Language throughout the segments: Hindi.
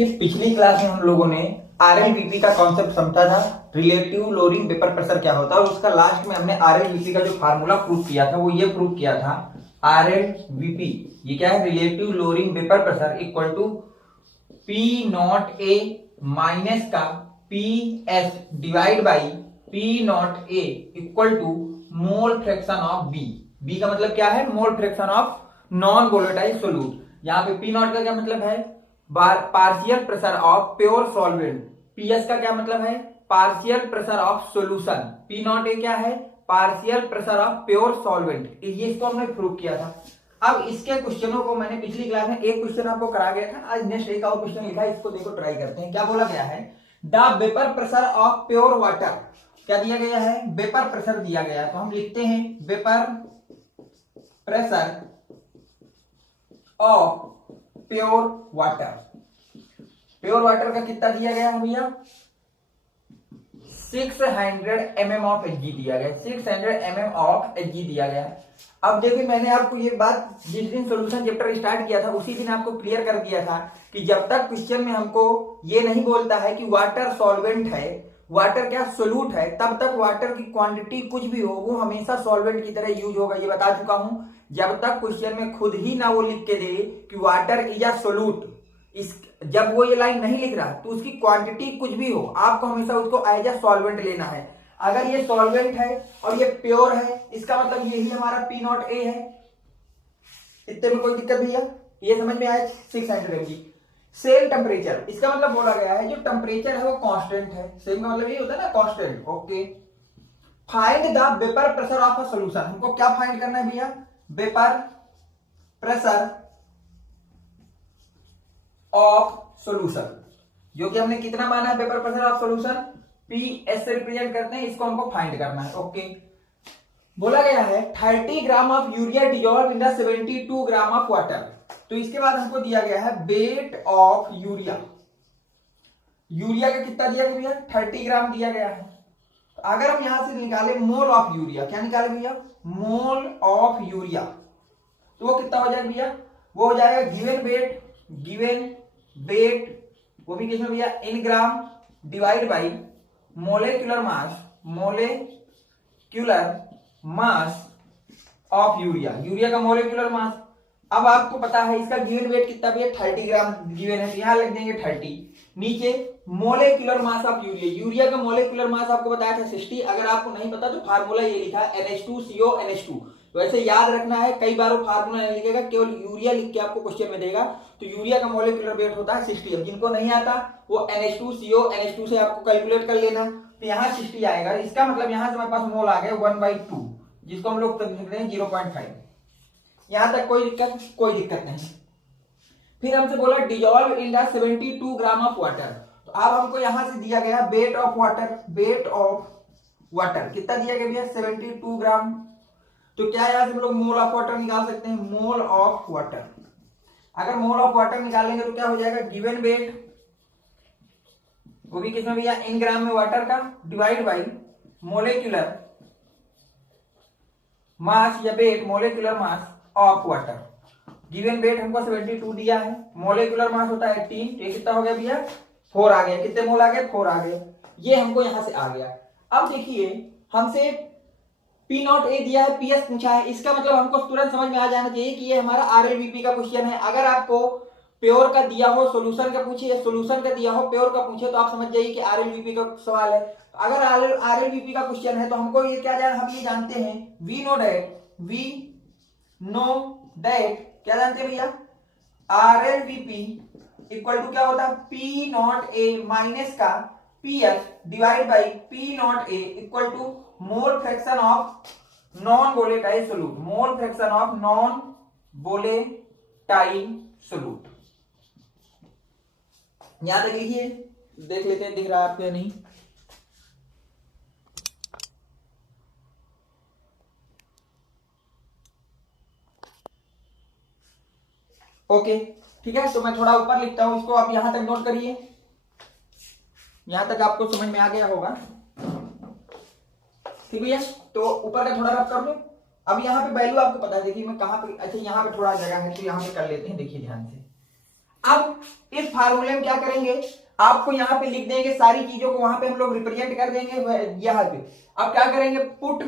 देखिए पिछली क्लास में हम लोगों ने आरएलवीपी का कॉन्सेप्ट समझा था, रिलेटिव लोअरिंग वेपर प्रेशर क्या होता है, और उसका लास्ट में हमने आरएलवीपी का जो फार्मूला प्रूव किया था वो ये प्रूव किया था, आरएलवीपी ये क्या है, relative lowering vapour pressure equal to P naught A minus का P S divide by P naught A equal to mole fraction of B. B का मतलब क्या है, mole fraction of non volatile solute. यहाँ पे पी नॉट का क्या मतलब है, partial pressure of pure solvent. PS का क्या मतलब है, partial pressure of solution. P naught A क्या है, partial pressure of pure solvent. ये इसको हमने प्रूव किया था। अब इसके क्वेश्चनों को मैंने पिछली क्लास में एक क्वेश्चन आपको करा गया था, आज नेक्स्ट एक और क्वेश्चन लिखा है, इसको देखो ट्राई करते हैं। क्या बोला गया है, the vapour pressure of pure water. क्या दिया गया है, वेपर प्रेशर दिया गया है, तो हम लिखते हैं vapour pressure of pure water. Pure water का कितना दिया गया है भैया, 600 mm ऑफ Hg दिया गया, 600 mm ऑफ Hg दिया गया है। अब देखिए मैंने आपको ये बात जिस दिन सॉल्यूशन चैप्टर स्टार्ट किया था उसी दिन आपको क्लियर कर दिया था कि जब तक क्वेश्चन में हमको ये नहीं बोलता है कि वाटर सॉल्वेंट है, वाटर क्या सोल्यूट है, तब तक वाटर की क्वांटिटी कुछ भी हो वो हमेशा सॉल्वेंट की तरह यूज होगा, ये बता चुका हूं। जब तक क्वेश्चन में खुद ही ना वो लिख के दे कि वाटर इज अ सोल्यूट, इस जब वो ये लाइन नहीं लिख रहा तो उसकी क्वांटिटी कुछ भी हो आपको हमेशा उसको एज अ सॉल्वेंट लेना है। अगर ये सॉल्वेंट है और ये प्योर है, इसका मतलब यही हमारा पी नॉट ए है। इतने में कोई दिक्कत भैया, ये समझ में आया, 600 mg। सेम टेम्परेचर, इसका मतलब बोला गया है जो टेम्परेचर है वो कांस्टेंट है। सेम का मतलब ये होता है ना, constant. Okay, find the vapour pressure of a solution. हमको क्या फाइंड करना है भैया, वेपर प्रेशर ऑफ सॉल्यूशन, जो कि हमने कितना माना है vapour pressure of solution, P S से रिप्रेजेंट करते हैं, इसको हमको फाइंड करना है। ओके, बोला गया है 30 gram of urea dissolve in the 72 gram of water. तो इसके बाद हमको दिया गया है वेट ऑफ यूरिया। यूरिया का कितना दिया गया भैया, 30 ग्राम दिया गया है। तो अगर हम यहां से निकाले मोल ऑफ यूरिया, क्या निकाले भैया, मोल ऑफ यूरिया, तो वो कितना हो जाएगा भैया, वो हो जाएगा गिवन वेट वो भी किसमें भैया, in gram divide by molecular mass of urea. Urea का मोलेक्युलर मास। अब आपको पता है इसका गिवन वेट कितना भी है, 30 ग्राम गिवन है, यहां लग देंगे 30। नीचे molecular mass of urea, urea का मोलेक्युलर मास आपको बताया था 60। अगर आपको नहीं पता तो फार्मूला ये लिखा है NH2CO NH2। वैसे याद रखना है, कई बार वो फार्मूला नहीं लिखेगा, केवल यूरिया लिख के आपको क्वेश्चन में देगा। तो यूरिया का मोलेक्युलर वेट होता है 60। अब जिनको नहीं आता वो NH2CO NH2 से आपको कैलकुलेट कर लेना, तो यहाँ 60 आएगा। इसका मतलब यहाँ से हमारे पास मोल आ गया 1/2, जिसको हम लोग लिख रहे हैं 0.5। यहां तक कोई दिक्कत नहीं। फिर हमसे बोला dissolve in the 72 gram of water. तो अब हमको यहां से दिया गया वेट ऑफ वाटर कितना दिया गया भैया, 72 ग्राम। तो क्या यहां से हम लोग मोल ऑफ वाटर निकाल सकते हैं, मोल ऑफ वाटर। अगर मोल ऑफ वाटर निकालेंगे तो क्या हो जाएगा, गिवन वेट वो भी किसमें भैया, इन ग्राम में वाटर का, डिवाइड बाई मोलेक्युलर मास या weight, molecular mass of water. Given weight हमको 72 दिया है, मोलेकुलर मास होता है 18, तो ये कितना हो गया भैया, 4 आ गया। कितने मोल आ गए, 4 आ गए। ये हमको यहां से आ गया। अब देखिए हमसे पी नॉट ए दिया है, पीएस पूछा है, इसका मतलब हमको तुरंत समझ में आ जाना चाहिए कि ये हमारा आरएलवीपी का क्वेश्चन है। अगर आपको प्योर का दिया हो, सोल्यूशन का पूछे, या सोल्यूशन का दिया हो प्योर का पूछे, तो आप समझ जाइए कि आरएलवीपी का सवाल है। अगर आरएलवीपी का क्वेश्चन है तो हमको ये क्या जाना, हम ये जानते हैं वी नो दैट क्या जानते हैं भैया, आरएलवीपी इक्वल टू क्या होता है, पी नॉट ए माइनस का P F divide by P naught A equal to mole fraction of non volatile solute, mole fraction of non volatile solute. यहां तक लिखिए, देख लेते हैं दिख रहा है आपको या नहीं। ओके ठीक है, तो मैं थोड़ा ऊपर लिखता हूं इसको, आप यहां तक नोट करिए, यहां तक आपको समझ में आ गया होगा। ठीक भैया, तो ऊपर का थोड़ा रब कर लो। अब यहाँ पे वैल्यू आपको पता है, देखिए मैं कहां पे, अच्छा यहाँ पे थोड़ा जगह है तो यहाँ पे कर लेते हैं, देखिए ध्यान से। अब इस फार्मूले में क्या करेंगे, आपको यहाँ पे लिख देंगे सारी चीजों को, वहां पे हम लोग रिप्रेजेंट कर देंगे यहाँ पे। अब क्या करेंगे, पुट,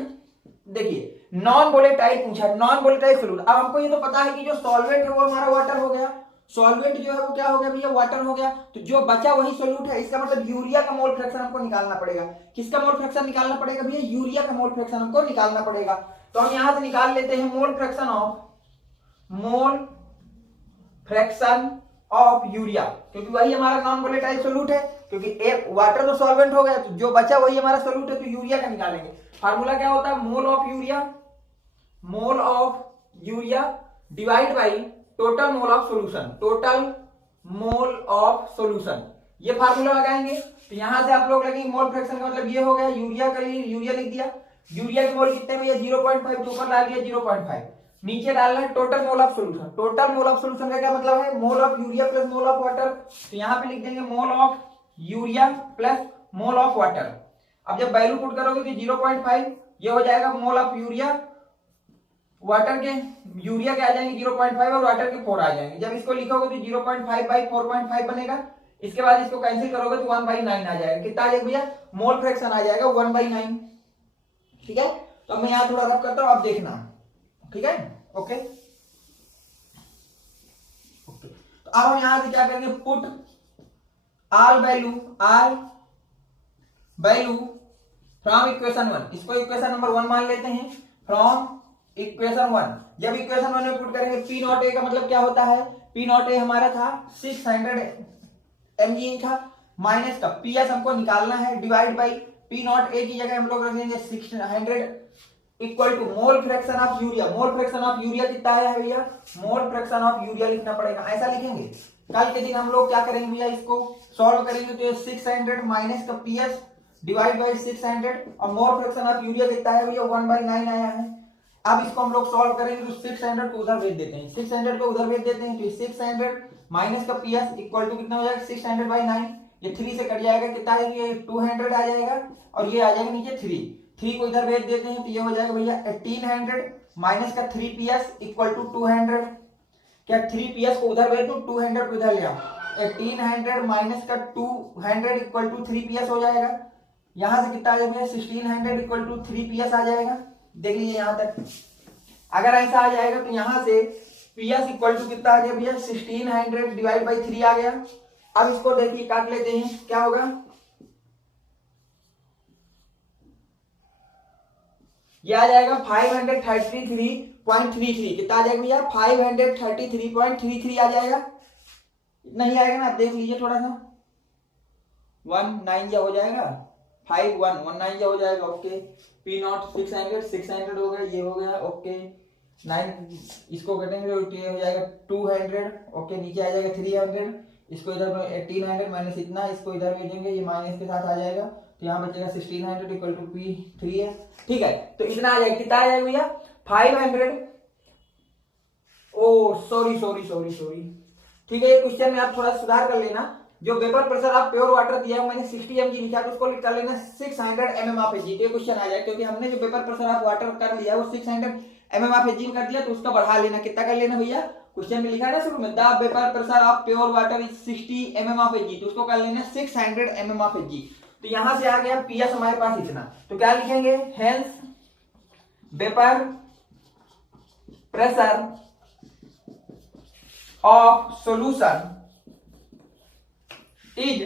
देखिए नॉन वोलेटाइल पूछा, नॉन वोलेटाइल सोल्यूट। अब हमको ये तो पता है कि जो सॉल्वेंट है वो हमारा वाटर हो गया, सॉल्वेंट जो है वो क्या हो गया भैया, वाटर हो गया। तो जो बचा वही सोल्यूट है, इसका मतलब यूरिया का मोल फ्रैक्शन हमको निकालना पड़ेगा। किसका मोल फ्रैक्शन निकालना पड़ेगा भैया, यूरिया का मोल फ्रैक्शन हमको निकालना पड़ेगा। तो हम यहां से निकाल लेते हैं मोल फ्रैक्शन ऑफ यूरिया, क्योंकि वही हमारा नॉन वोलेटाइल सोल्यूट है, क्योंकि एक वाटर तो सॉल्वेंट हो गया, तो जो बचा वही हमारा सोल्यूट है, तो यूरिया का निकालेंगे। फार्मूला क्या होता है, mole of urea divide by total mole of solution, ये फार्मूला लगाएंगे। तो यहां से आप लोग लगेंगे मोल फ्रैक्शन का मतलब ये हो गया, यूरिया का लिए यूरिया लिख दिया, यूरिया के मोल कितने भैया 0.5, ऊपर डाल दिया 0.5, नीचे डालना है total mole of solution. Total mole of solution का क्या मतलब है, mole of urea plus mole of water. तो यहाँ पे लिख देंगे mole of urea plus mole of water. अब जब वैल्यू पुट करोगे तो 0.5, ये हो जाएगा मोल ऑफ यूरिया, वाटर के यूरिया के आ जाएंगे 0.5 और वाटर के 4 आ जाएंगे। जब इसको लिखोगे तो 0.5 बाई 4.5 बनेगा। इसके बाद इसको कैंसिल करोगे तो 1/9 आ जाएगा। कितना आ जाएगा भैया, मोल फ्रैक्शन आ जाएगा 1/9। ठीक है, तो मैं यहाँ थोड़ा रब करता हूँ, आप देखना। ठीक है, ओके ओके। तो अब हम यहां से क्या करेंगे, put all value from equation 1, इसको इक्वेशन नंबर 1 मान लेते हैं, फ्रॉम इक्वेशन 1। जब इक्वेशन 1 में पुट करेंगे, पी नॉट ए का मतलब क्या होता है, पी नॉट ए हमारा था 600 mg था, माइनस का पी एस हमको निकालना है, divide by P naught A की जगह हम लोग रख देंगे 600 equal to mole fraction of urea. Mole fraction of urea कितना है भैया, मोल फ्रैक्शन ऑफ यूरिया लिखना पड़ेगा, ऐसा लिखेंगे। कल के दिन हम लोग क्या करेंगे भैया, इसको सॉल्व करेंगे तो 600 माइनस का पी एस डिवाइड बाई 600 और मोल फ्रैक्शन ऑफ यूरिया कितना है भैया 1/9 आया है। अब इसको हम लोग सॉल्व करेंगे तो 600 को उधर भेज देते हैं, 600 को उधर भेज देते हैं, तो 600 माइनस का पी एस इक्वल टू कितना हो जाएगा 600/9, ये 3 से कट जाएगा, कितना है ये 200 आ जाएगा, और ये आ जाएगा नीचे 3 को इधर भेज देते हैं, तो ये हो जाएगा भैया 1800 माइनस का 3 पी एस इक्वल टू 200। क्या 3 पी एस को उधर भेज दो, 200 को इधर ले आओ, 1800 माइनस का 200 इक्वल टू 3 पी एस हो जाएगा। यहां से कितना आ जाएगा 1600 इक्वल टू 3 पी एस आ जाएगा। देख लीजिए यहां तक, अगर ऐसा आ जाएगा तो यहां से पी एस इक्वल टू कितना आ गया भैया 1600 डिवाइड बाई 3 आ गया। अब इसको देखिए काट लेते हैं, क्या होगा, ये आ जाएगा 533.33, कितना आ जाएगा भैया 533.33 आ जाएगा। नहीं आएगा ना, देख लीजिए थोड़ा सा, 19 हो जाएगा, 5119 हो जाएगा। ओके, पी नॉट 600 हो गया, ये हो गया, ओके 9 इसको कटेंगे तो ये हो जाएगा 200, ओके नीचे आ जाएगा 300, इसको इधर 1800 माइनस इतना, इसको इधर भेजेंगे, ये माइनस के साथ आ जाएगा, तो यहाँ बचेगा 1600 इक्वल टू P3 है। ठीक है, तो इतना आ जाएगा, कितना आ जाएगा भैया 500, ओ सॉरी, ठीक है, ये क्वेश्चन में आप थोड़ा सुधार कर लेना। जो वेपर प्रेशर आप प्योर वाटर दिया है, मैंने 60 mg लिखा है, तो उसको कर लेना 600 mm ऑफ Hg, तो ये क्वेश्चन आ जाएगा, क्योंकि हमने जो वेपर प्रेशर ऑफ वाटर कर लिया वो 600 mm ऑफ Hg कर दिया, तो उसका बढ़ा लेना, कितना कर लेना भैया, क्वेश्चन में लिखा है ना शुरू में, the vapour pressure of pure water is 60 mm of Hg, तो उसको कर लेना 600 mm ऑफ Hg। तो यहां से आ गया पीएस हमारे पास इतना, तो क्या लिखेंगे, hence vapour pressure of solution is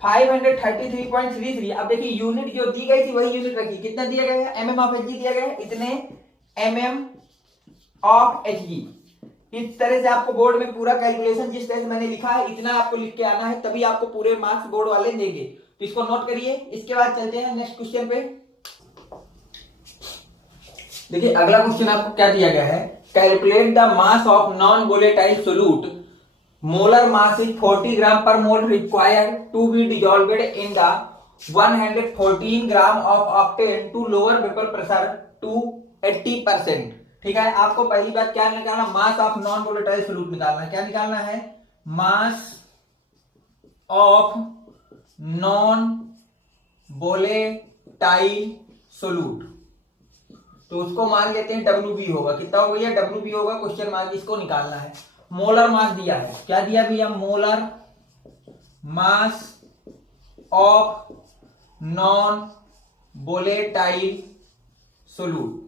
533.33। अब देखिए यूनिट जो दी गई थी वही यूनिट रखी, कितना दिया गया है, mm ऑफ Hg दिया गया है, इतने mm ऑफ Hg। इस तरह से आपको बोर्ड में पूरा कैलकुलेशन जिस तरह से मैंने लिखा है इतना आपको लिख के आना है, तभी आपको पूरे मार्क्स बोर्ड वाले देंगे, तो इसको नोट करिए। इसके बाद चलते हैं नेक्स्ट क्वेश्चन पे। देखिए अगला क्वेश्चन आपको क्या दिया गया है, calculate the mass of non volatile solute, molar mass is 40 gram per mole required to be dissolved in the 114 gram of octane to lower vapour pressure to 80%। ठीक है, आपको पहली बात क्या निकालना, mass of non volatile solute निकालना है। क्या निकालना है, mass of non volatile solute, तो उसको मान लेते हैं WB होगा, कितना होगा भैया WB होगा क्वेश्चन मार्क, इसको निकालना है। मोलर मास दिया है। क्या दिया भैया? Molar mass of non volatile solute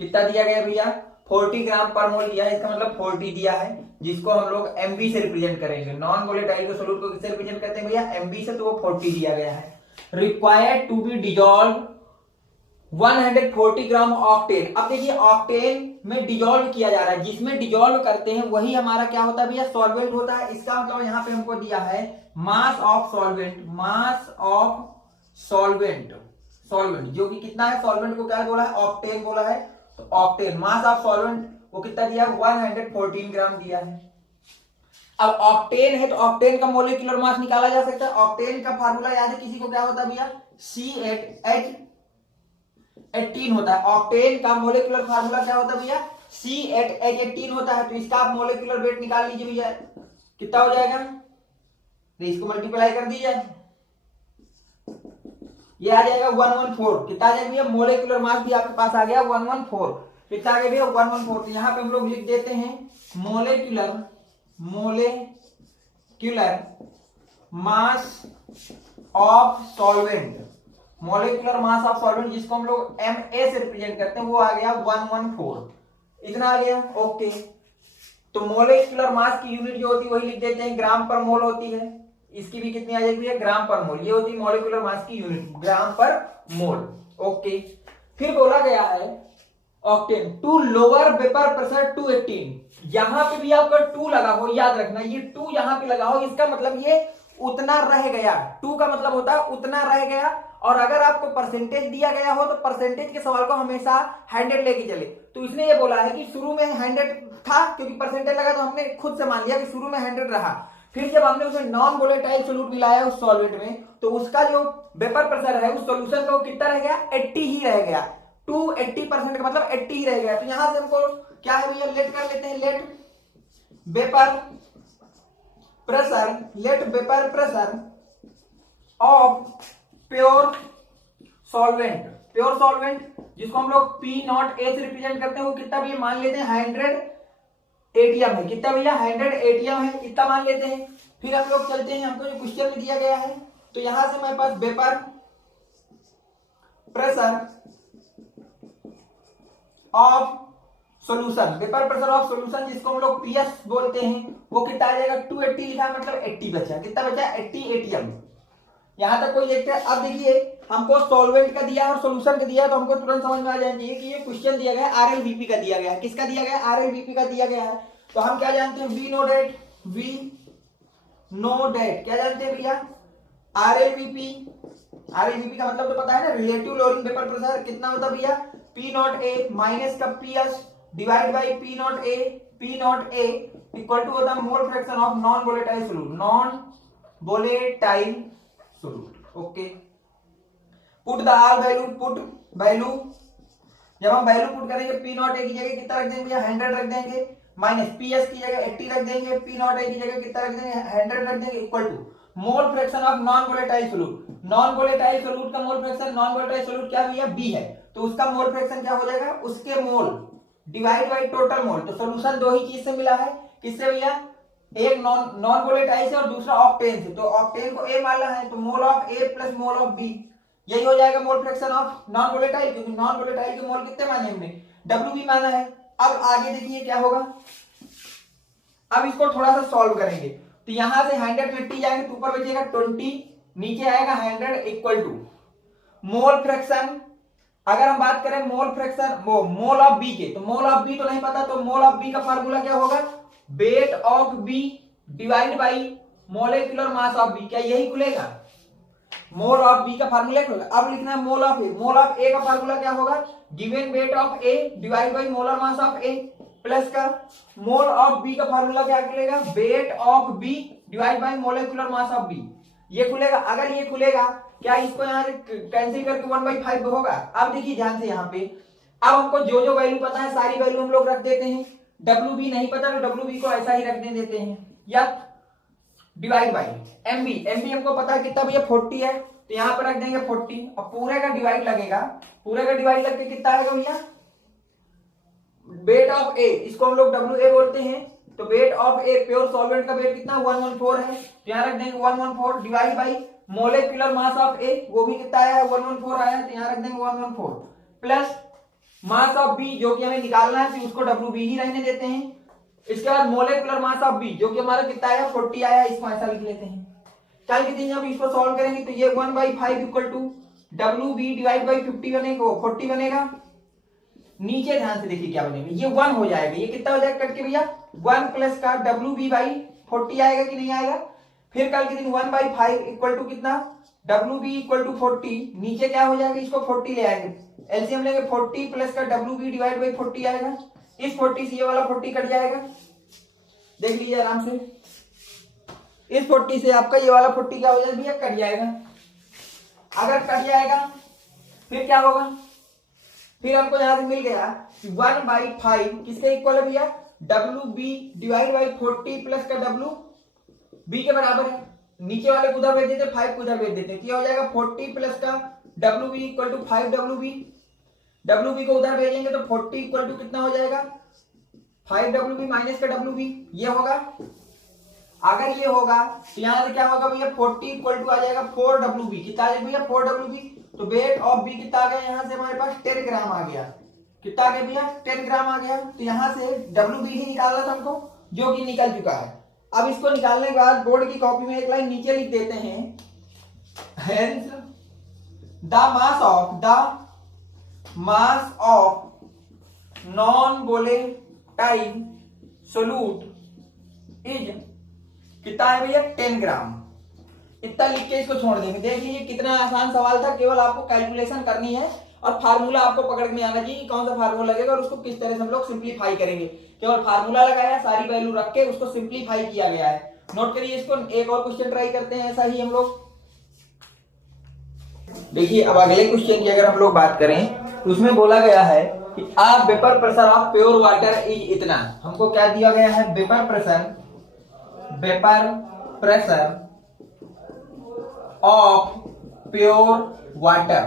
कितना दिया गया भैया? 40 ग्राम पर मोल दिया है। इसका मतलब 40 दिया है, जिसको हम लोग एमबी से रिप्रेजेंट करेंगे। नॉन वोलेटाइल के सोल्यूट को किससे रिप्रेजेंट करते हैं भैया? एमबी से। तो वो 40 दिया गया है। Required to be dissolve 140 gram octane. अब देखिए ऑक्टेन में डिजोल्व किया जा रहा है, जिसमें डिजोल्व करते हैं वही हमारा क्या होता है भैया? सॉल्वेंट होता है। इसका मतलब यहाँ पे हमको दिया है mass of solvent, mass of solvent, solvent जो कि कितना है? सॉल्वेंट को क्या बोला है? ऑक्टेन बोला है। तो ऑक्टेन मास ऑफ सॉल्वेंट वो कितना दिया? 114 ग्राम दिया है। अब ऑक्टेन है तो ऑक्टेन का मोलिकुलर मास निकाला जा सकता है। ऑक्टेन का फार्मूला याद है किसी को? क्या होता है भैया? C8H18 होता है। ऑक्टेन का मोलिकुलर फार्मूला क्या होता है भैया? C8H18 होता है। तो इसका आप मोलिकुलर वेट निकाल लीजिए भैया, कितना हो जाएगा? तो इसको मल्टीप्लाई कर दीजिए, ये आ जाएगा 114। कितना आ जाएगा भैया? मोलिकुलर मास भी आपके पास आ गया 114। कितना आ गया भैया? 114। तो यहाँ पे हम लोग लिख देते हैं molecular mass of solvent, molecular mass of solvent जिसको हम लोग MA से रिप्रेजेंट करते हैं, वो आ गया 114। इतना आ गया। ओके, तो मोलिकुलर मास की यूनिट जो होती है वही लिख देते हैं, ग्राम पर मोल होती है। इसकी भी कितनी आ जाएगी है? ग्राम पर मोल। ये होती है मॉलिक्यूलर मास की यूनिट, ग्राम पर मोल। ओके, फिर बोला गया है octane to lower vapour pressure 218। यहां पे भी आपका 2 लगा हो, याद रखना ये 2 यहां पे लगा हो, इसका मतलब ये उतना रह गया। 2 का मतलब होता है उतना रह गया। और अगर आपको परसेंटेज दिया गया हो तो परसेंटेज के सवाल को हमेशा 100 लेके चले। तो इसने ये बोला है कि शुरू में 100 था, क्योंकि परसेंटेज लगा तो हमने खुद से मान लिया कि शुरू में 100 रहा। फिर जब हमने उसमें नॉन वोलेटाइल सोल्यूट मिलाया उस सॉल्वेंट में, तो उसका जो वेपर प्रेशर है उस सॉल्यूशन का वो कितना रह गया? 80 ही रह गया। 280% का मतलब 80 ही रह गया। तो यहां से हमको क्या है भैया? लेट कर लेते हैं, let vapour pressure of pure solvent जिसको हम लोग P0A से रिप्रेजेंट करते हैं, वो कितना भैया मान लेते हैं? 100 एटीएम है। कितना भैया? 100 एटीएम है, इतना मान लेते हैं। फिर हम लोग चलते हैं, हमको जो क्वेश्चन में दिया गया है, तो यहां से हमारे पास vapour pressure of solution, vapour pressure of solution जिसको हम लोग PS बोलते हैं, वो कितना आ जाएगा? 280 लिखा है, मतलब 80 बचा। कितना बचा? 80 एटीएम। यहां तक कोई देखते हैं। अब देखिए हमको सॉल्वेंट का दिया है और सॉल्यूशन का दिया है, तो हमको तुरंत समझ में आ जाना चाहिए कि ये क्वेश्चन दिया गया है RLVP का दिया गया है। किसका दिया गया है? RLVP का दिया गया है। तो हम क्या जानते हैं? वी नो डेट क्या जानते हैं भैया? RLVP का मतलब तो पता है ना, रिलेटिव लोअरिंग वेपर प्रेशर कितना होता है भैया? P0A माइनस का PS divide by P0A equal to होता है mole fraction of non volatile solute. Okay, put the all value जब हम वैल्यू पुट करेंगे P0A की जगह कितना रख देंगे भैया? 100 रख देंगे, माइनस PS की जगह 80 रख देंगे, P0A की जगह कितना रख देंगे? 100 रख देंगे, equal to mole fraction of non volatile solute. Non volatile solute का mole fraction, non volatile solute क्या भैया? B है, तो उसका मोल फ्रैक्शन क्या हो जाएगा? उसके मोल डिवाइड बाई टोटल मोल। तो सोल्यूशन दो ही चीज से मिला है, किससे भैया? एक नॉन वोलेटाइल से और दूसरा ऑक्टेन से। तो ऑक्टेन को A माना है, तो mole of A plus mole of B, यही हो जाएगा मोल फ्रैक्शन ऑफ नॉन वोलेटाइल, क्योंकि नॉन वोलेटाइल के मोल कितने माने हमने? WB माना है। अब आगे देखिए क्या होगा, अब इसको थोड़ा सा सॉल्व करेंगे। तो यहां से 100 50 जाएंगे तो ऊपर बचेगा 20, नीचे आएगा 100 इक्वल टू मोल फ्रैक्शन। अगर हम बात करें मोल फ्रैक्शन वो मोल ऑफ बी के, तो मोल ऑफ बी तो नहीं पता, तो मोल ऑफ बी का फार्मूला क्या होगा? Weight of B divide by molecular mass of B. क्या यही खुलेगा? मोल ऑफ बी का फार्मूला खुलेगा। अब लिखना है mole of A. Mole of ए का फार्मूला क्या होगा? Given weight of A divide by molar mass of A, plus का मोल ऑफ बी का फार्मूला क्या खुलेगा? Weight of B divide by molecular mass of B. ये खुलेगा। अगर ये खुलेगा, क्या इसको यहाँ से कैंसिल करके 1/5 होगा? अब देखिए ध्यान से यहाँ पे, अब हमको जो जो वैल्यू पता है सारी वैल्यू हम लोग रख देते हैं। WB नहीं पता तो WB को ऐसा ही रखने देते हैं, या डिवाइड बाई MB हमको पता है कितना भैया? 40 है, तो यहाँ पर रख देंगे 40 और पूरे का डिवाइड लगेगा। पूरे का डिवाइड लगके कितना आएगा भैया? वेट ऑफ ए, इसको हम लोग WA बोलते हैं, तो weight of A pure solvent का वेट कितना 114 है, तो यहाँ रख देंगे 114 divide by molecular mass of A, वो भी कितना आया है 114 आया है, तो यहाँ रख देंगे 114 प्लस मास ऑफ बी जो कि हमें निकालना है, तो उसको डब्ल्यू बी ही रहने देते हैं। इसके बाद मोलेकुलर मास ऑफ बी जो कि हमारा कितना आया 40 आया, इसको ऐसा लिख लेते हैं। कल के दिन जब इसको सॉल्व करेंगे तो ये 1/5 equal to W B divide by 50 बनेगा 40 बनेगा। नीचे ध्यान से देखिए क्या बनेगा, ये 1 हो जाएगा, ये कितना हो जाएगा कट के भैया 1 प्लस का डब्ल्यू बी बाई 40 आएगा कि नहीं आएगा। फिर कल के दिन 1/5 इक्वल टू कितना डब्ल्यू बी इक्वल टू 40, नीचे क्या हो जाएगा इसको 40 ले आएंगे, एलसीएम लेंगे 40 प्लस का डब्ल्यू बी डिवाइड बाई 40 आएगा। इस 40 से ये वाला 40 कट जाएगा, देख लीजिए आराम से, इस 40 से आपका ये वाला 40 क्या हो जाएगा भैया कट जाएगा। अगर कट जाएगा फिर क्या होगा, फिर हमको यहां से मिल गया 1/5 किसके इक्वल है भैया W B divide by 40 plus का डब्ल्यू बी के बराबर है। नीचे वाले को उधर भेज देते 5 को उधर भेज देते, क्या हो जाएगा 40 प्लस का W B equal to 5 W B को उधर भेजेंगे तो 40 इक्वल टू कितना हो जाएगा 5 डब्ल्यू बी माइनस का डब्ल्यू बी, ये होगा। अगर ये होगा तो यहां से क्या होगा भैया 40 इक्वल टू आ जाएगा 4 डब्ल्यू बी, कितना आ जाएगा भैया 4 डब्ल्यू बी। तो वेट ऑफ बी कितना आ गया, यहाँ से हमारे पास 10 ग्राम आ गया, कितना आ गया भैया 10 ग्राम आ गया। तो यहाँ से डब्ल्यू बी ही निकालना था हमको, जो कि निकल चुका है। अब इसको निकालने के बाद बोर्ड की कॉपी में एक लाइन नीचे लिख देते हैं, hence the mass of non volatile solute is कितना है भैया 10 ग्राम। इतना लिख के इसको छोड़ देंगे। देख लीजिए कितना आसान सवाल था, केवल आपको कैलकुलेशन करनी है और फार्मूला आपको पकड़ में आना चाहिए, कौन सा फार्मूला लगेगा और उसको किस तरह से हम लोग सिंप्लीफाई करेंगे। केवल फार्मूला लगाया, सारी वैल्यू रख के उसको सिंप्लीफाई किया गया है। नोट करिए इसको। एक और क्वेश्चन ट्राई करते हैं ऐसा ही हम लोग। देखिए अब अगले क्वेश्चन की अगर हम लोग बात करें तो उसमें बोला गया है कि आप vapour pressure of pure water is इतना। हमको क्या दिया गया है, vapour pressure of pure water.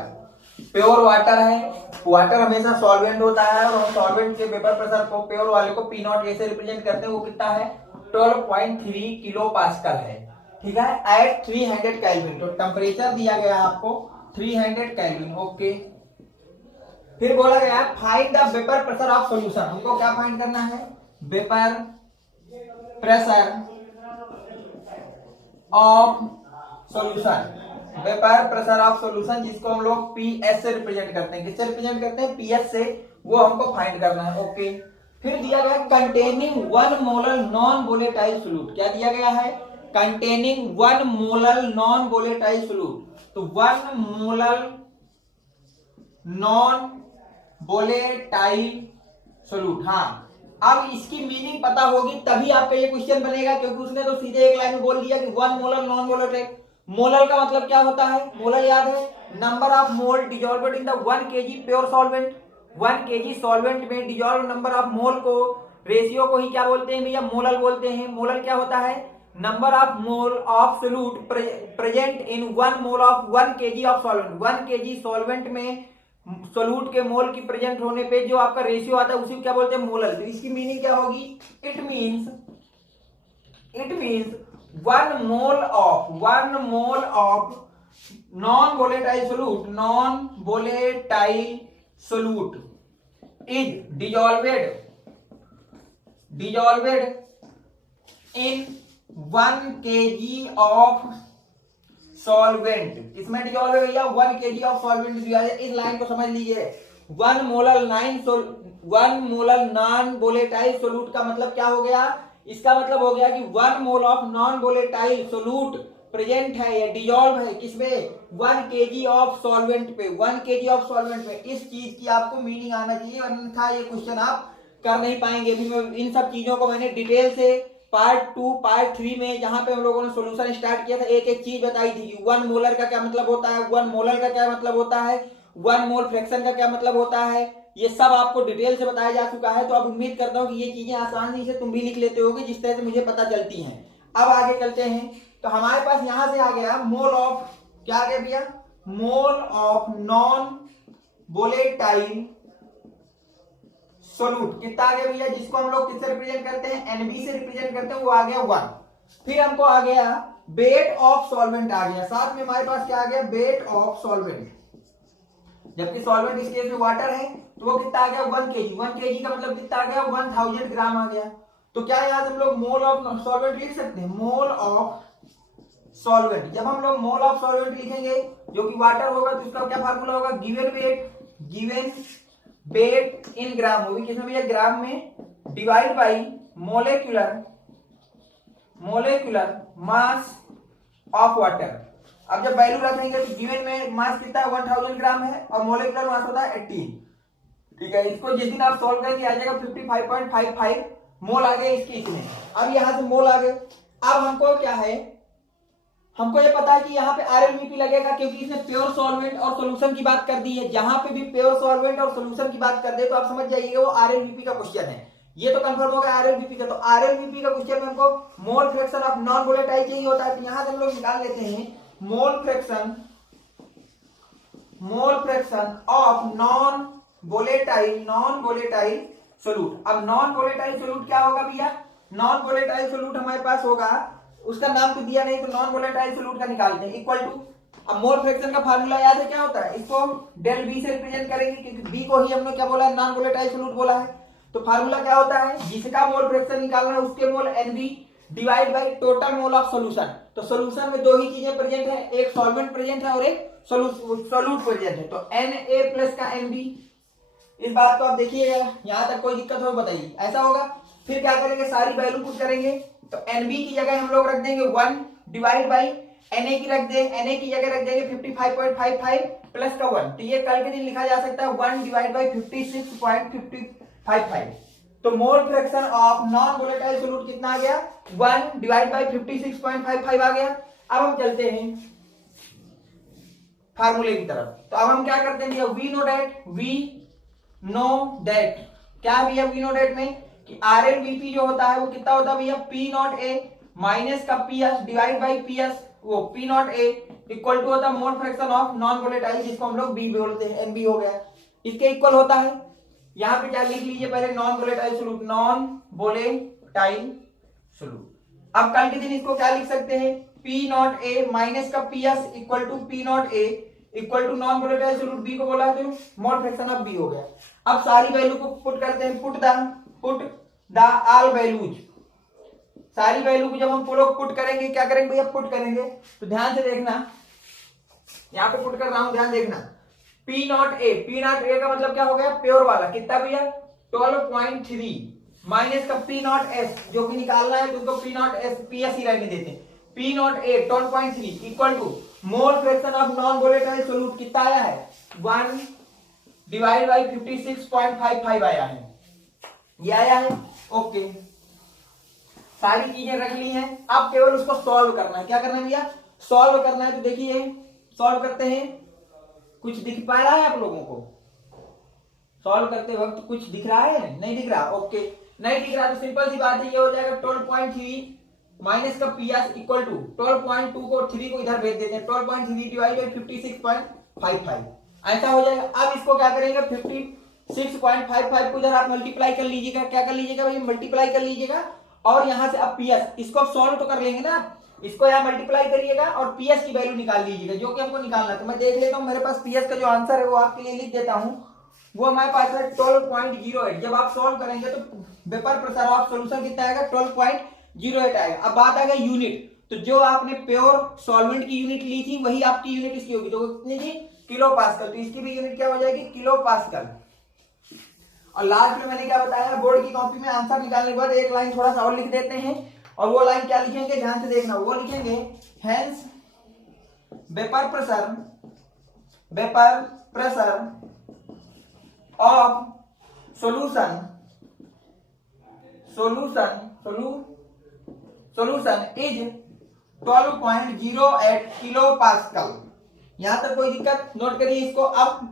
Pure water है, वाटर हमेशा सॉल्वेंट होता है और हम सॉल्वेंट के वेपर प्रेशर को प्योर वाले को P नॉट ए से रिप्रेजेंट करते हैं। वो कितना है 12.3 किलो पास्कल है, ठीक है, एट 300 केल्विन। तो टेम्परेचर दिया गया है आपको 300 केल्विन, ओके। फिर बोला गया find the vapour pressure of solution. हमको क्या फाइंड करना है, vapour pressure of solution, vapour pressure of solution जिसको हम लोग PS से रिप्रेजेंट करते हैं। किससे रिप्रेजेंट करते हैं, PS से, वो हमको फाइंड करना है, ओके। फिर दिया गया containing 1 molar non volatile solute. क्या दिया गया है, containing 1 molar non volatile solute. तो 1 मोलर नॉन वोलेटाइल सोल्यूट, हाँ। अब इसकी मीनिंग पता होगी तभी आपका ये क्वेश्चन बनेगा, क्योंकि उसने तो सीधे एक लाइन में बोल दिया कि 1 मोलर नॉन वोलेटाइल। मोलर का मतलब क्या होता है, मोलर याद है, number of mole dissolved in the 1 kg pure solvent. 1 kg solvent में डिजॉल्व नंबर ऑफ मोल को, रेशियो को ही क्या बोलते हैं भैया, मोलर बोलते हैं। मोलर क्या होता है, number of mole of solute present in 1 mole of 1 kg of solvent. 1 kg solvent में सोल्यूट के मोल की प्रेजेंट होने पे जो आपका रेशियो आता है उसी को क्या बोलते हैं, मोलर। तो इसकी मीनिंग क्या होगी, it means 1 mole of non volatile solute is dissolved in 1 kg of solvent. किसमें डिजॉल्व है भैया, 1 kg ऑफ सॉल्वेंट दिया है। इस लाइन को समझ लीजिए, 1 मोलर नॉन वोलेटाइल सोल्यूट का मतलब क्या हो गया, इसका मतलब हो गया कि 1 mole of non volatile solute present है या डिजॉल्व है किसमें, 1 kg ऑफ सॉल्वेंट पे। 1 kg ऑफ सॉल्वेंट में इस चीज की आपको मीनिंग आना चाहिए, अन्यथा ये क्वेश्चन आप कर नहीं पाएंगे। इन सब चीजों को मैंने डिटेल से पार्ट 2 पार्ट 3 में जहां पे हम लोगों ने सॉल्यूशन स्टार्ट किया था, एक एक चीज बताई थी कि 1 मोलर का क्या मतलब होता है, 1 मोलर का क्या मतलब होता है, 1 मोल फ्रैक्शन का क्या मतलब होता है, ये सब आपको डिटेल से बताया जा चुका है। तो अब उम्मीद करता हूं कि ये चीजें आसानी से तुम भी लिख लेते होगे जिस तरह से मुझे पता चलती हैं। अब आगे चलते हैं, तो हमारे पास यहां से आ गया मोल ऑफ, क्या आ गया भैया, मोल ऑफ नॉन वोलेटाइल सोल्यूट कितना आ गया भैया, जिसको हम लोग किससे रिप्रेजेंट करते हैं, एनबी से रिप्रेजेंट करते हैं, वो आ गया 1। फिर हमको आ गया वेट ऑफ सॉल्वेंट आ गया, साथ में हमारे पास क्या आ गया, वेट ऑफ सॉल्वेंट। जबकि सॉल्वेंट इस केस में वाटर है तो वो कितना आ गया 1 kg। 1 kg का मतलब कितना आ गया 1000 ग्राम आ गया। तो क्या यहाँ हम लोग मोल ऑफ सॉल्वेंट लिख सकते हैं, मोल ऑफ सॉल्वेंट। जब हम लोग मोल ऑफ सॉल्वेंट लिखेंगे जो कि वाटर होगा तो इसका क्या फार्मूला होगा, गिवन वेट इन ग्राम होगी, किसमें भैया, ग्राम में, divide by molecular mass of water. अब जब वैल्यू रखेंगे तो गिवन में मास कितना है 1000 ग्राम है और मोलेकुलर मास होता है 18। ठीक है, इसको जिस दिन आप सॉल्व करेंगे आ जाएगा 55.55 मोल आ गए इसके इसमें। अब यहां से मोल आ गए। अब हमको क्या है, हमको ये पता है कि यहाँ पे RLVP लगेगा क्योंकि इसने प्योर सॉल्वेंट और सॉल्यूशन की बात कर दी है। जहां पे भी प्योर सॉल्वेंट और सॉल्यूशन की बात कर दे तो आप समझ जाइएगा वो RLVP का क्वेश्चन है। ये तो कंफर्म हो गया RLVP का। तो RLVP का क्वेश्चन में हमको मोल फ्रैक्शन ऑफ नॉन वोलेटाइल चाहिए होता है, तो यहां से हम लोग निकाल लेते हैं मोल fraction of non volatile solute. अब नॉन वोलेटाइल सोल्यूट क्या होगा भैया, नॉन वोलेटाइल सोल्यूट हमारे पास होगा, उसका नाम तो दिया नहीं तो नॉन वोलेटाइल सोल्यूट का निकालते हैं, इक्वल टू, अब मोल फ्रैक्शन का फार्मूला याद है क्या होता है, इसको हम डेल बी से रिप्रेजेंट करेंगे क्योंकि बी को ही हमने क्या बोला है, नॉन वोलेटाइल सोल्यूट बोला है। तो फार्मूला क्या होता है, जिसका मोल फ्रैक्शन निकालना है उसके mole NB divide by total mole of solution. तो सॉल्यूशन में दो ही चीजें प्रेजेंट है, एक सॉल्वेंट प्रेजेंट है और एक सोल्यूट प्रेजेंट है। तो Na प्लस का Nb, इस बात को आप देखिएगा, यहां तक कोई दिक्कत हो बताइए, ऐसा होगा। फिर क्या करेंगे, सारी वैल्यू पुट करेंगे, तो Nb की जगह हम लोग रख देंगे 1 डिवाइड बाई Na की रख देंगे, Na की जगह रख देंगे 55.55 प्लस का 1। तो ये कल के दिन लिखा जा सकता है 1 डिवाइड बाई 56.55। तो मोल fraction of non volatile solute कितना आ गया, 1 डिवाइड बाई 56.55 आ गया। अब हम चलते हैं फार्मूले की तरफ। तो अब हम क्या करते हैं, वी नो डेट क्या है भैया, वी नो डेट में कि RLVP जो होता है वो कितना होता है भैया, P नॉट A माइनस का PS डिवाइड बाई PS, वो P naught A equal to होता है mole fraction of non volatile, जिसको हम लोग B बोलते हैं, NB हो गया, इसके इक्वल होता है। यहां पे क्या लिख लीजिए पहले, non volatile solute, non volatile solute. अब कल के दिन इसको क्या लिख सकते हैं, P नॉट A माइनस का PS equal to P naught A equal to non volatile solute B को बोला तो मोल फ्रैक्शन ऑफ B हो गया। अब सारी वैल्यू को पुट करते हैं, पुट द ऑल वैल्यूज। सारी वैल्यू को जब हम पुट करेंगे, क्या करेंगे भैया, पुट करेंगे, तो ध्यान से देखना, यहां पे पुट कर रहा हूं, ध्यान देखना। P नॉट A का मतलब क्या हो गया, प्योर वाला, कितना भैया 12.3 माइनस का P नॉट S जो कि निकालना है, तो उसको P नॉट S PS ही रहने देते हैं, P naught A 12.3 equal to mole fraction of non volatile solute कितना आया है, 1 डिवाइड बाई 56.55 आया है, ये आया है। ओके, सारी चीजें रख ली हैं, अब केवल उसको सॉल्व करना है। क्या करना है भैया, सॉल्व करना है। तो देखिए सॉल्व करते हैं, कुछ दिख पा रहा है आप लोगों को, सॉल्व करते वक्त कुछ दिख रहा है, नहीं दिख रहा, ओके नहीं दिख रहा तो सिंपल सी बात है, ये हो जाएगा 12.3 माइनस का PS इक्वल टू 12.2 को 3 को इधर भेज देते हैं, 12.3 डिवाइड बाई 56.55 ऐसा हो जाएगा। अब इसको क्या करेंगे, 56.55 को इधर आप मल्टीप्लाई कर लीजिएगा, क्या कर लीजिएगा भाई, मल्टीप्लाई कर लीजिएगा, और यहां से अब PS इसको आप सॉल्व तो कर लेंगे ना, इसको यहां मल्टीप्लाई करिएगा और PS की वैल्यू निकाल लीजिएगा जो कि हमको निकालना है। तो मैं देख लेता हूं, मेरे पास PS का जो आंसर है वो आपके लिए लिख देता हूं, वो हमारे पास है 12.08। जब आप सॉल्व करेंगे तो वेपर प्रेशर ऑफ सॉल्यूशन कितना आएगा, 12.08 आएगा। अब बात आ गई यूनिट, तो जो आपने प्योर सॉल्वेंट की यूनिट ली थी वही आपकी यूनिट इसकी होगी, तो कितनी थी, किलो पास्कल, तो इसकी भी यूनिट क्या हो जाएगी, किलो पास्कल। और लास्ट में मैंने क्या बताया, बोर्ड की कॉपी में आंसर निकालने के बाद एक लाइन थोड़ा सा और लिख देते हैं, और वो लाइन क्या लिखेंगे, ध्यान से देखना, वो लिखेंगे hence vapour pressure of solution is 12.08 kilo pascal. यहां तक कोई दिक्कत, नोट करिए इसको। अब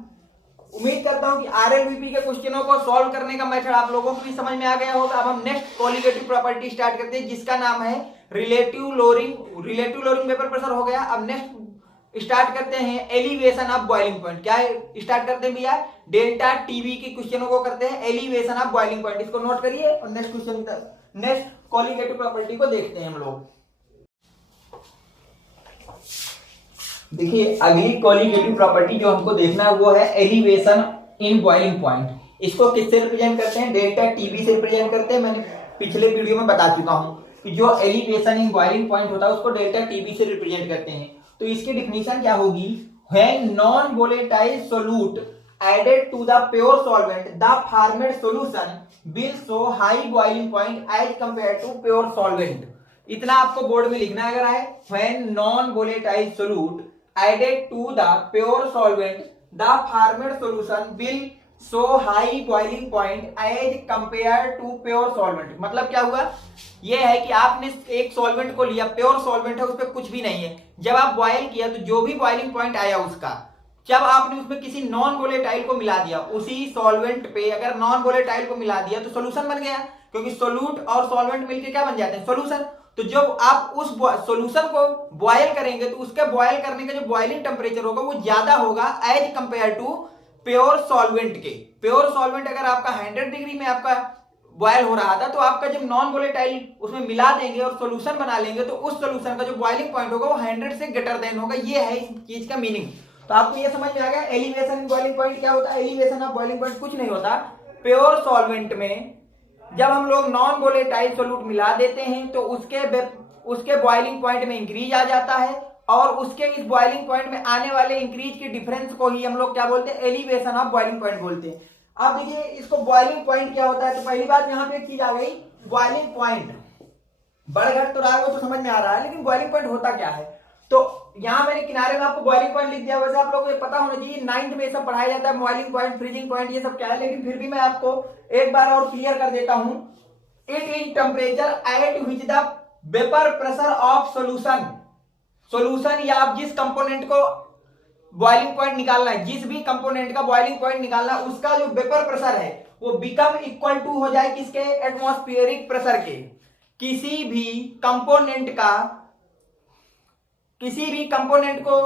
उम्मीद करता हूं कि RLVP के क्वेश्चनों को सॉल्व करने का मेथड आप लोगों को भी समझ में आ गया होगा। अब हम नेक्स्ट कोलिगेटिव प्रॉपर्टी स्टार्ट करते हैं जिसका नाम है रिलेटिव लोअरिंग वेपर प्रेशर हो गया। अब नेक्स्ट स्टार्ट करते हैं एलिवेशन ऑफ बॉइलिंग पॉइंट। क्या स्टार्ट करते हैं भैया? डेल्टा टीबी के क्वेश्चनों को करते हैं एलिवेशन ऑफ बॉइलिंग पॉइंट। इसको नोट करिए और next question, next colligative property को देखते हैं हम लोग। देखिए अगली कोलिगेटिव प्रॉपर्टी जो हमको देखना है वो है एलिवेशन इन बॉइलिंग पॉइंट। इसको किससे रिप्रेजेंट करते हैं? डेल्टा टीबी से रिप्रेजेंट करते हैं। मैंने पिछले वीडियो में बता चुका हूं कि जो एलिवेशन इन बॉइलिंग पॉइंट होता है उसको डेल्टा टीबी से रिप्रेजेंट करते हैं। तो इसकी डिफिनीशन क्या होगी? When non volatile solute added to the pure solvent the formed solution will show high boiling point as compare to pure solvent. इतना आपको बोर्ड में लिखना है। अगर है when non volatile solute added to the pure solvent the formed solution will show high boiling point as compared to pure solvent। मतलब क्या हुआ? ये है कि आपने एक सॉल्वेंट को लिया, प्योर सॉल्वेंट है, उस पर कुछ भी नहीं है। जब आप बॉयल किया तो जो भी बॉइलिंग पॉइंट आया उसका, जब आपने उसमें किसी नॉन वोलेटाइल को मिला दिया, उसी सॉल्वेंट पे अगर नॉन वोलेटाइल को मिला दिया तो सोल्यूशन बन गया, क्योंकि सोल्यूट और सॉल्वेंट मिलकर क्या बन जाते हैं? सोल्यूशन। तो जब आप उस सॉल्यूशन को बॉयल करेंगे तो उसके बॉयल करने का जो बॉइलिंग टेम्परेचर होगा वो ज्यादा होगा as compare to pure solvent के। प्योर सॉल्वेंट अगर आपका 100 डिग्री में आपका बॉयल हो रहा था तो आपका जब नॉन वोलेटाइल उसमें मिला देंगे और सॉल्यूशन बना लेंगे तो उस सॉल्यूशन का जो बॉइलिंग पॉइंट होगा वो 100 से ग्रेटर देन होगा। ये है इस चीज का मीनिंग। तो आपको ये समझ में आ गया एलिवेशन इन बॉइलिंग पॉइंट क्या होता है? एलिवेशन ऑफ बॉइलिंग पॉइंट कुछ नहीं होता, प्योर सॉल्वेंट में जब हम लोग नॉन वोलेटाइल सोल्यूट मिला देते हैं तो उसके बॉइलिंग पॉइंट में इंक्रीज आ जाता है और उसके इस बॉइलिंग पॉइंट में आने वाले इंक्रीज के डिफरेंस को ही हम लोग क्या बोलते हैं? एलिवेशन ऑफ बॉइलिंग पॉइंट बोलते हैं। अब देखिए इसको बॉइलिंग पॉइंट क्या होता है। तो पहली बात यहाँ पे एक चीज आ गई, बॉइलिंग पॉइंट बढ़ घट तो रहा है वो तो समझ में आ रहा है, लेकिन बॉइलिंग पॉइंट होता क्या है? तो यहाँ मैंने किनारे में आपको बॉइलिंग पॉइंट लिख दिया। वैसे आप लोगों को पता होना चाहिए 9th में सब पढ़ाया जाता है बॉइलिंग पॉइंट, फ्रीजिंग पॉइंट, ये सब क्या है, लेकिन फिर भी मैं आपको एक बार और क्लियर कर देता हूं। It is temperature at which the vapour pressure of solution, solution या आप जिस कंपोनेंट को बॉइलिंग पॉइंट निकालना है, जिस भी कंपोनेंट का बॉइलिंग पॉइंट निकालना है, उसका जो वेपर प्रेशर है वो बिकम इक्वल टू हो जाए किसके? एटमॉस्फेरिक प्रेशर के। किसी भी कंपोनेंट को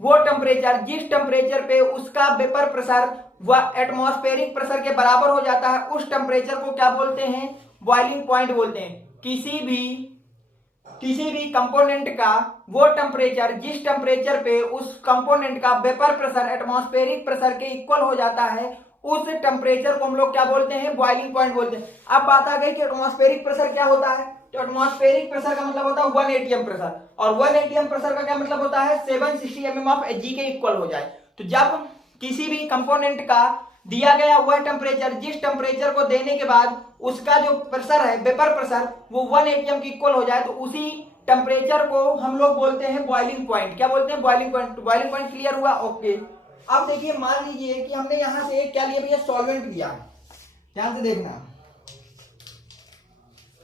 वो टेम्परेचर, जिस टेम्परेचर पे उसका वेपर प्रेशर वह एटमॉस्फेरिक प्रेशर के बराबर हो जाता है, उस टेम्परेचर को क्या बोलते हैं? बॉइलिंग पॉइंट बोलते हैं। किसी भी कंपोनेंट का वो टेम्परेचर, जिस टेम्परेचर पे उस कंपोनेंट का वेपर प्रेशर एटमॉस्फेरिक प्रेशर के इक्वल हो जाता है, उस टेम्परेचर को हम लोग क्या बोलते हैं? बॉइलिंग पॉइंट बोलते हैं। अब बात आ गई कि एटमॉस्फेरिक प्रेशर क्या होता है। तो एटमॉस्फेरिक प्रेशर का मतलब होता है 1 atm प्रेशर, और 1 atm प्रेशर का क्या मतलब होता है? 760 mm ऑफ Hg के इक्वल हो जाए। तो जब किसी भी कंपोनेंट का दिया गया वह टेम्परेचर, जिस टेम्परेचर को देने के बाद उसका जो प्रेशर है, वेपर प्रेशर, वो 1 atm के इक्वल हो जाए, तो उसी टेम्परेचर को हम लोग बोलते हैं बॉइलिंग पॉइंट। क्या बोलते हैं? Boiling point. Boiling point clear हुआ? ओके। अब देखिए मान लीजिए कि हमने यहां से एक क्या लिया भैया? सॉल्वेंट लिया। ध्यान से देखना,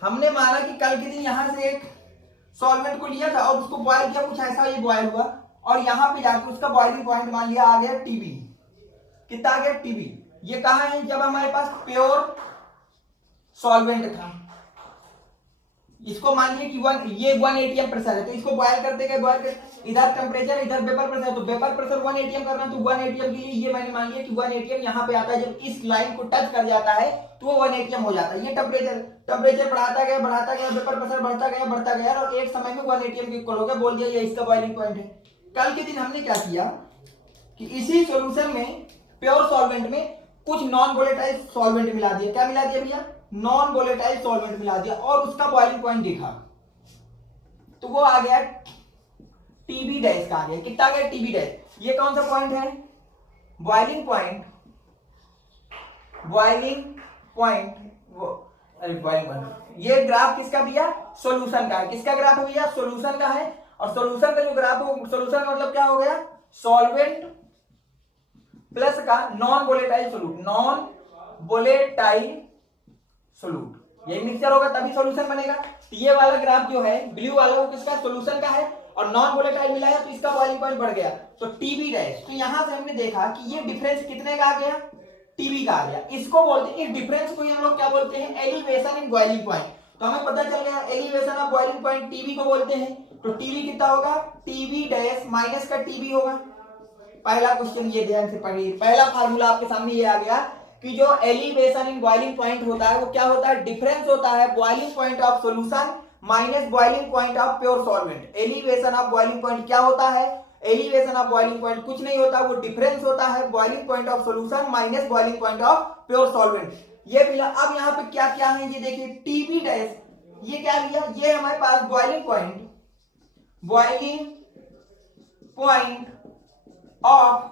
हमने माना कि कल के दिन यहां से एक सॉल्वेंट को लिया था और उसको बॉयल किया, कुछ ऐसा ये बॉयल हुआ, और यहां पे जाकर उसका बॉइलिंग पॉइंट मान लिया आ गया टीबी। कितना आ गया? टीबी। ये कहां है? जब हमारे पास प्योर सॉल्वेंट था, इसको मान लिया कि ये 1 atm प्रेशर है, तो इसको बॉयल करते गए, बॉयल करते, इधर टेम्परेचर इधर वेपर प्रेशर, तो वेपर प्रेशर 1 atm करना, तो 1 atm के लिए ये मैंने मान लिया कि 1 atm यहाँ पे आता है। जब इस लाइन को टच कर जाता है तो वो 1 atm हो जाता है। ये टेम्परेचर बढ़ाता गया, वेपर प्रेशर बढ़ता गया और एक समय में 1 atm के इक्वल हो गया, बोल दिया ये इसका बॉइलिंग पॉइंट है। कल के दिन हमने क्या किया कि इसी सोल्यूशन में, प्योर सॉल्वेंट में कुछ नॉन वोलेटाइल सॉल्वेंट मिला दिया। क्या मिला दिया भैया? नॉन वोलेटाइल सॉल्वेंट मिला दिया और उसका बॉइलिंग पॉइंट देखा तो वो आ गया टीबी डैश का आ गया। कितना आ गया? TB dash. ये कौन सा पॉइंट है? Boiling point. ये ग्राफ किसका भैया? सॉल्यूशन का है। किसका ग्राफ है भैया? सॉल्यूशन का है। और सॉल्यूशन का जो ग्राफ है, सॉल्यूशन का मतलब क्या हो गया? सॉल्वेंट प्लस का non volatile solute, non volatile solute, यही मिक्सचर होगा तभी सॉल्यूशन बनेगा। तो ये वाला ग्राफ जो है ब्लू वाला वो किसका? सॉल्यूशन का है, और नॉन वोलेटाइल मिला है तो इसका बॉइलिंग पॉइंट बढ़ गया, तो टीबी डैश। तो यहां से हमने देखा कि ये डिफरेंस कितने का आ गया? टीबी का आ गया। इसको बोलते हैं, इस डिफरेंस को ही हम लोग क्या बोलते हैं? Elevation in boiling point. तो हमें पता चल गया elevation of boiling point TB को बोलते हैं। तो टीबी कितना होगा, टीबी डैश माइनस का टीबी होगा। पहला क्वेश्चन ये ध्यान से पढ़िए, पहला फार्मूला आपके सामने ये आ गया कि जो एलिवेशन इन बॉइलिंग पॉइंट होता है वो क्या होता है, डिफरेंस होता है boiling point of solution minus boiling point of pure solvent. Elevation of boiling point क्या होता है, एलिवेशन ऑफ बॉइलिंग पॉइंट कुछ नहीं होता, वो डिफरेंस होता है boiling point of solution minus boiling point of pure solvent. ये मिला। अब यहाँ पे क्या क्या है ये देखिए, टीबी डैश, ये क्या लिया, ये हमारे पास boiling point of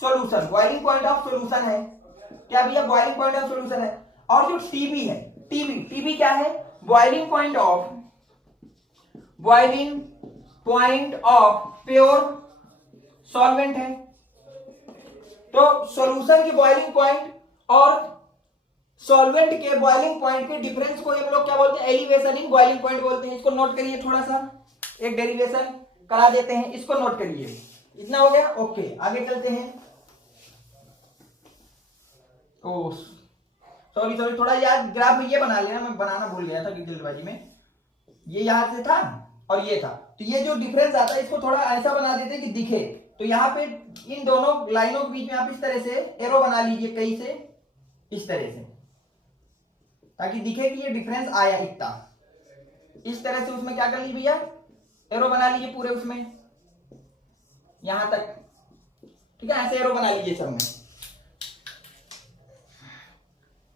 solution, boiling point of solution है, क्या भैया, बॉइलिंग पॉइंट ऑफ सॉल्यूशन है। और जो टीबी है, टीबी क्या है, boiling point of pure solvent है। तो सॉल्यूशन के बॉइलिंग पॉइंट और सॉल्वेंट के बॉइलिंग पॉइंट के डिफरेंस को हम लोग क्या बोलते हैं, एलिवेशन इन बॉइलिंग पॉइंट बोलते हैं। इसको नोट करिए, थोड़ा सा एक डेरिवेशन करा देते हैं, इसको नोट करिए। इतना हो गया, ओके आगे चलते हैं। ओ सॉरी थोड़ा यार ग्राफ में ये बना लेना, मैं बनाना भूल गया था कि जल्दबाजी में। ये यहां से था और ये था, तो ये जो डिफरेंस आता है इसको थोड़ा ऐसा बना देते हैं कि दिखे। तो यहाँ पे इन दोनों लाइनों के बीच में आप इस तरह से एरो बना लीजिए, कहीं से इस तरह से, ताकि दिखे कि ये डिफरेंस आया इतना। इस तरह से उसमें क्या कर लीजिए भैया, एरो बना लीजिए पूरे उसमें यहां तक, ठीक है, ऐसे एरो बना लीजिए सब में,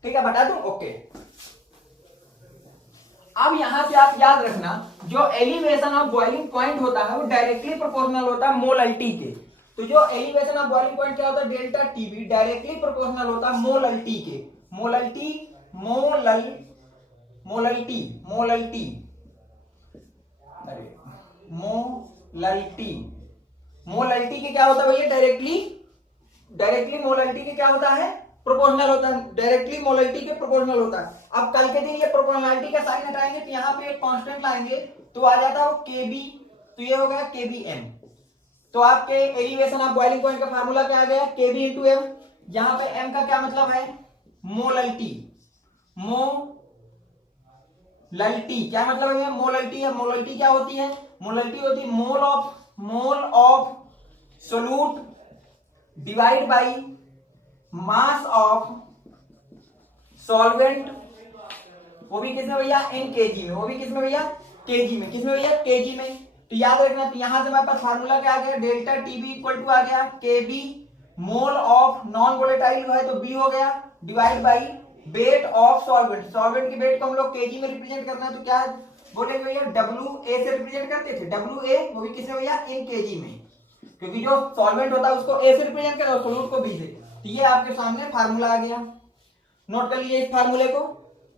ठीक है, बता दूं, ओके। अब यहां से आप याद रखना, जो एलिवेशन ऑफ बॉइलिंग पॉइंट होता है वो डायरेक्टली प्रोपोर्शनल होता है मोलल्टी के। तो जो एलिवेशन ऑफ बॉइलिंग पॉइंट क्या होता है, डेल्टा टीबी, डायरेक्टली प्रोपोर्शनल होता है मोलल्टी के। मोलल्टी के क्या होता है भैया, डायरेक्टली मोलल्टी के क्या होता है, प्रोपोर्शनल होता है, डायरेक्टली मोलल्टी के प्रोपोर्शनल होता है। अब कल के दिन ये प्रोपोर्शनलिटी का साइन हटाएंगे तो यहाँ पे एक कांस्टेंट लाएंगे तो आ जाता है केबी, तो ये हो गया केबीएम। तो आपके एलिवेशन ऑफ बॉइलिंग पॉइंट का फार्मूला क्या आ गया, केबी इंटू एम। यहाँ पे एम का क्या मतलब है, मोलल्टी क्या मतलब है, मोलल्टी है। मोलल्टी क्या होती है, मोलल्टी होती है mole of solute divide by mass of solvent, वो भी किसमें भैया, इन केजी में, वो भी किसमें भैया, केजी में, किसमें भैया, केजी में। तो याद रखना, तो यहां से हमारे पास फार्मूला क्या आ गया, डेल्टा टीबी इक्वल टू आ गया केबी मोल ऑफ नॉन वोलेटाइल है तो बी हो गया, divide by weight of solvent. Solvent की वेट को हम लोग केजी में रिप्रेजेंट करना है तो क्या बोलेंगे भैया, डब्ल्यू ए से रिप्रेजेंट करते थे, डब्ल्यू ए वो भी किसमें भैया, इन केजी में, क्योंकि जो सॉल्वेंट होता है उसको ए से रिप्रेजेंट करते हैं, सोल्यूट को बी से। तो ये आपके सामने फार्मूला आ गया, नोट कर लीजिए इस फार्मूले को,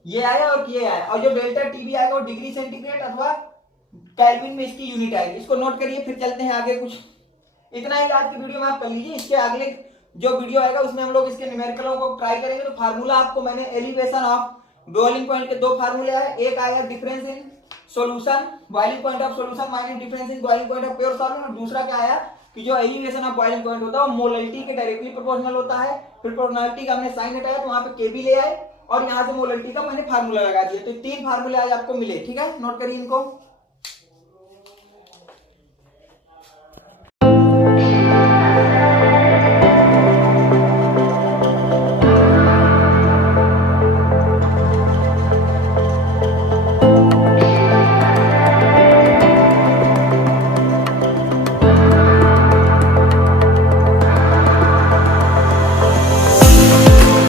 ये आया और ये आया। और जो डेल्टा टीबी आएगा वो डिग्री सेंटीग्रेड अथवा केल्विन में इसकी यूनिट आएगी, इसको नोट करिए। फिर चलते हैं आगे, कुछ इतना ही आज की वीडियो में आप कर लीजिए। इसके अगले जो वीडियो आएगा उसमें हम लोग इसके न्यूमेरिकलों को ट्राई करेंगे। तो फार्मूला आपको मैंने एलिवेशन ऑफ बॉइलिंग पॉइंट के दो फार्मूले आए, एक आया difference in solution boiling point of solution minus difference in boiling point of pure solvent, और दूसरा क्या आया कि जो एलिवेशन ऑफ बॉइलिंग पॉइंट होता है वो मोलल्टी के डायरेक्टली प्रोपोर्शनल होता है। फिर प्रोपोर्शनलिटी का हमने साइन हटाया तो वहां पे केबी ले आए और यहाँ से मोलल्टी का मैंने फार्मूला लगा दिया। तो तीन फार्मूले आज आपको मिले, ठीक है, नोट करिए इनको।